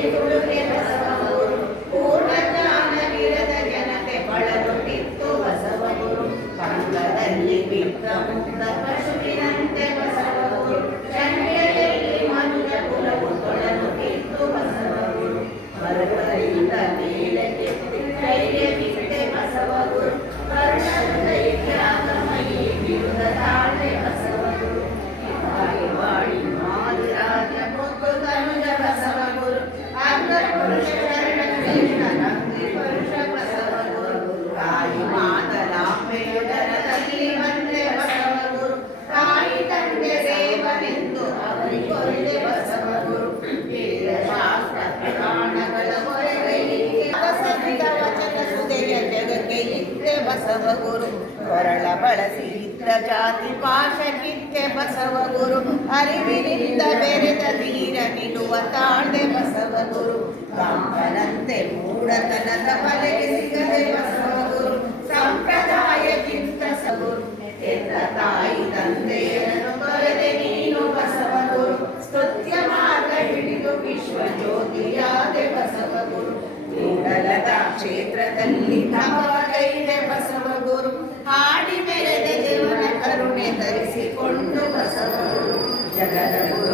Thank you. ಇತ್ತೆ ಬಸವಗುರು ಕೊರಳ ಬಳಸಿ ಇತ್ರ ಜಾತಿ ಪಾಶ ಕಿತ್ತೆ ಬಸವಗುರು ಅರಿವಿನಿಂದ ಬೆರೆದ ತೀರ ನಿಲ್ಲುವ ತಾಳ್ದೆ ಬಸವಗುರು ಕಾಂಬನಂತೆ ಮೂಢತನದ ಬಲೆಗೆ ಸಿಗದೆ ಬಸವಗುರು ಸಂಪ್ರದಾಯಕ್ಕಿಂತ ಸಗುರು ಎತ್ತ ತಾಯಿ ಕ್ಷೇತ್ರದಲ್ಲಿ ನವಗೈದೆ ಬಸವಗುರು ಹಾಡಿ ಮೆರೆದ ಜೀವನ ಕರುಣೆ ಧರಿಸಿಕೊಂಡು ಬಸವಗುರು ಜಗದ ಗುರುಗಳ